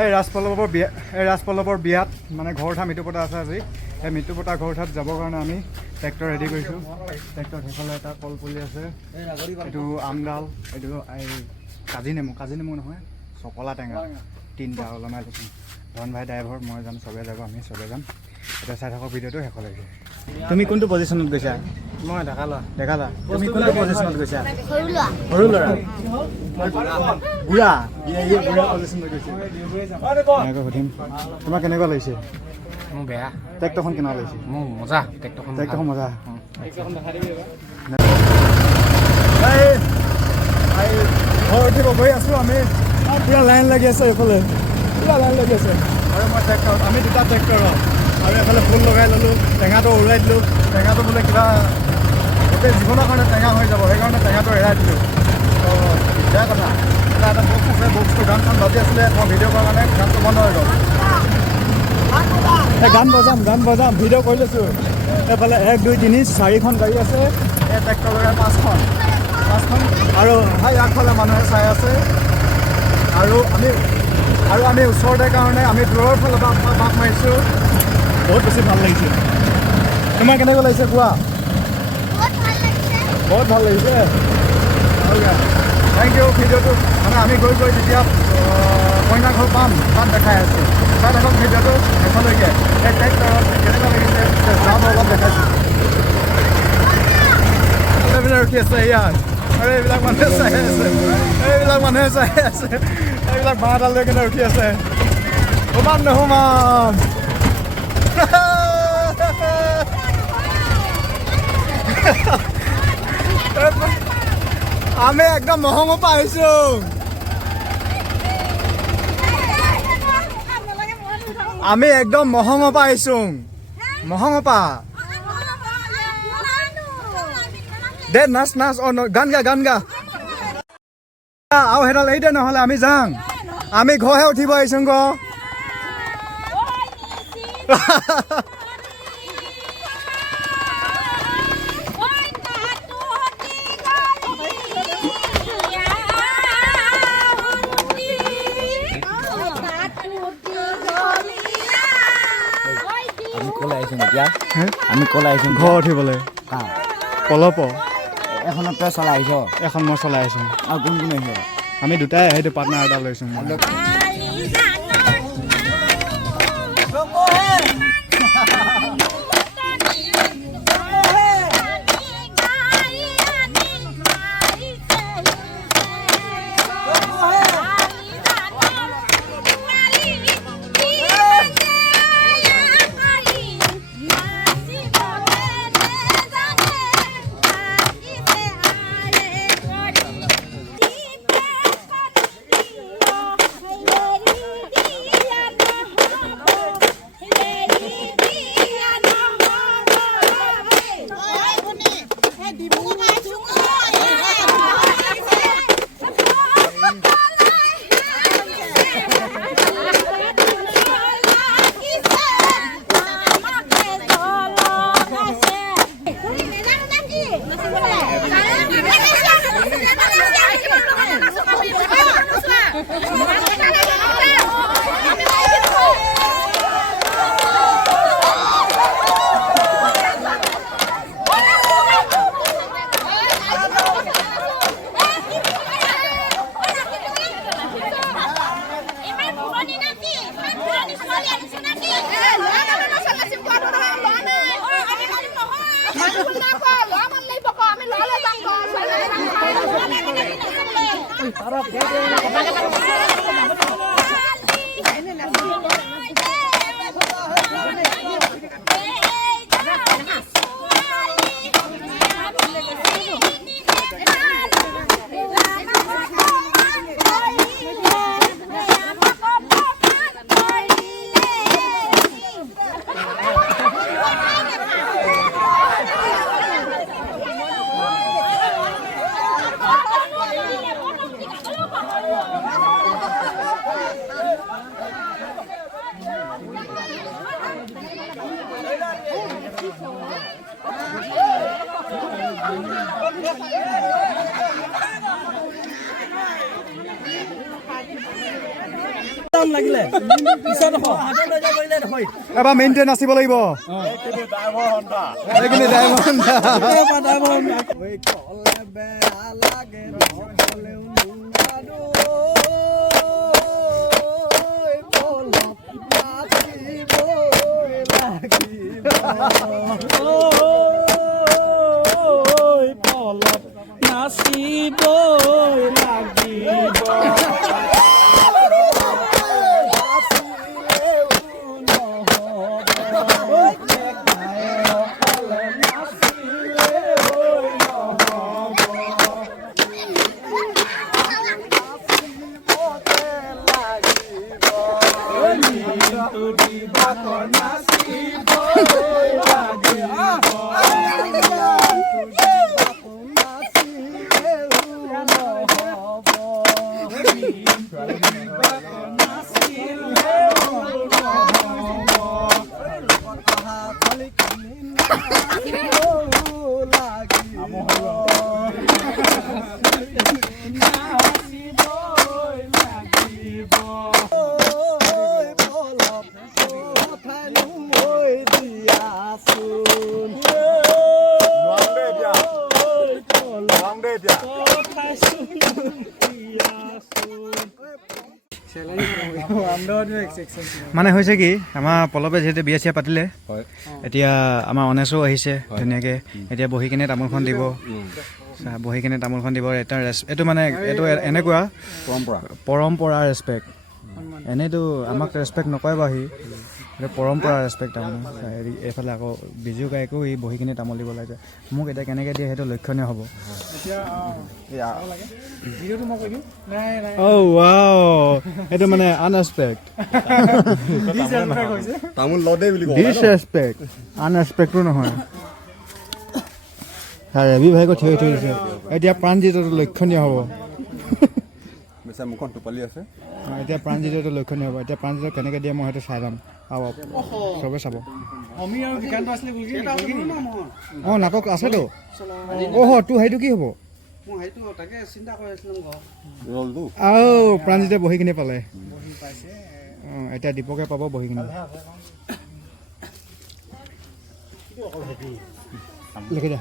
এই ৰাজপল্লৱৰ বিয়াত মানে ঘৰ উঠা মৃত্যু পতা আছে আজি। সেই মৃত্যু পতা ঘৰ উঠাত যাবৰ কাৰণে আমি ট্ৰেক্টৰ ৰেডি কৰিছোঁ। ট্ৰেক্টৰ সেইফালে এটা কলপুলি আছে, এইটো আমডাল, এইটো এই কাজি নেমু নহয়, চকলা টেঙা 3টা ওলমাই লৈছোঁ। ধন ভাই ড্ৰাইভাৰ, মই যাম, চবে যাব, আমি চবে যাম। এতিয়া চাই থাকক ভিডিঅ'টো শেষলৈকে। তুমি কোনটো পজিশ্যনত গৈছা? মই ডেকালা। তুমি কোনটো পজিশ্যনত গৈছা? সৰু ল'ৰা বুঢ়া পজিশ্যনত গৈছে। এনেকৈ সুধিম, তোমাৰ কেনেকুৱা লাগিছে? মোৰ বেয়া। ট্ৰেক্টৰখন কেনেকুৱা লাগিছে? মোৰ মজা। ট্ৰেক্টৰখন মজা। ঘৰ উঠিব গৈ আছোঁ আমি, পূৰা লাইন লাগি আছে এইফালে, পূৰা লাইন লাগি আছে। আৰু মই ট্ৰেক্টৰ, আমি 2টা ট্ৰেক্টৰত, আৰু এফালে ফুল লগাই ল'লোঁ, টেঙাটো উৰাই দিলোঁ। টেঙাটো বোলে কিবা গোটেই জীৱনৰ কাৰণে টেঙা হৈ যাব, সেইকাৰণে টেঙাটো এৰাই দিলোঁ। বেয়া কথা। এটা বক্স আছে, বক্সটো গান চান বাজি আছিলে, মই ভিডিঅ' কৰাৰ কাৰণে গানটো বন্ধ হৈ গ'ল। গান বজাম, ভিডিঅ' কৰি লৈছোঁ। এইফালে 1 2 3 4খন গাড়ী আছে, এই ট্ৰেক্টৰ লগাই 5খন, আৰু সেই আগফালে মানুহে চাই আছে। আৰু আমি ওচৰতে কাৰণে আমি দূৰৰ ফালৰ পৰা বাস মাৰিছোঁ। বহুত বেছি ভাল লাগিছে। তোমাৰ কেনেকুৱা লাগিছে কোৱা? বহুত ভাল লাগিছে। Thank you. ভিডিঅ'টো মানে আমি গৈ যেতিয়া কইনা ঘৰ পাম তাত দেখাই আছোঁ। চাই থাকক ভিডিঅ'টো শেষলৈকে। এই ট্ৰেক্টৰত কেনেকুৱা লাগিছে যাম অলপ দেখাইছোঁ। এইবিলাক ৰখি আছে ইয়াত, আৰু এইবিলাক মানুহে চাই আছে, এইবিলাক বাঁহডাল লৈ কিনে ৰখি আছে। সোমাম আমি একদম মহঙৰ পৰা আহিছোঁ। আমি একদম মহঙৰ পৰা আহিছোঁ, মহঙৰ পৰা। দে নাচ গান গা আৰু সেইডাল এই দে, নহ'লে আমি যাম। আমি ঘৰহে উঠিব আহিছোঁ গ। আমি ক'লে আহিছোঁ ঘৰ উঠিবলৈ। পলপ এখনত তই চলাই আহিছ, এখন মই চলাই আহিছোঁ। আৰু কোন আহিছে? আমি দুটাই, সেইটো পাৰ্টনাৰ এটা লৈছোঁ। এবাৰ মেইন ট্ৰেইন নাচিব লাগিব এইখিনি মানে হৈছে কি আমাৰ পলপে যিহেতু বিয়া চিয়া পাতিলে এতিয়া আমাৰ অনেশো আহিছে ধুনীয়াকৈ এতিয়া বহি কিনে তামোলখন দিব বহি কিনে তামোলখন দিব এটা এইটো মানে এইটো এনেকুৱা পৰম্পৰা ৰেচপেক্ট এনেইতো আমাক ৰেচপেক্ট নকৰে বাৰু সি এইটো পৰম্পৰা ৰেচপেক্ট তাৰমানে হেৰি এইফালে আকৌ বিজু গায়কো সি বহি কিনে তামোল দিব লাগে মোক এতিয়া কেনেকৈ দিয়ে সেইটো লক্ষণীয় হ'ব এইটো মানে আনৰেচপেক্ট ডিছৰেচপেক্ট আনৰেচপেক্টো নহয় ৰবি ভাইকো থিয় থৈ দিছে এতিয়া প্ৰাণজিতটো লক্ষণীয় হ'ব মুখখন টোপালি আছে এতিয়া প্ৰাণজিতটো লক্ষণীয় হ'ব এতিয়া প্ৰাণজিত কেনেকৈ দিয়ে মই সেইটো চাই যাম আৰু চবে চাব অঁ নাটক আছেতো তোৰ সেইটো কি হ'ব প্ৰাণজিতে বহি কিনে পালে অঁ এতিয়া দীপকে পাব বহি কিনে লিখি দে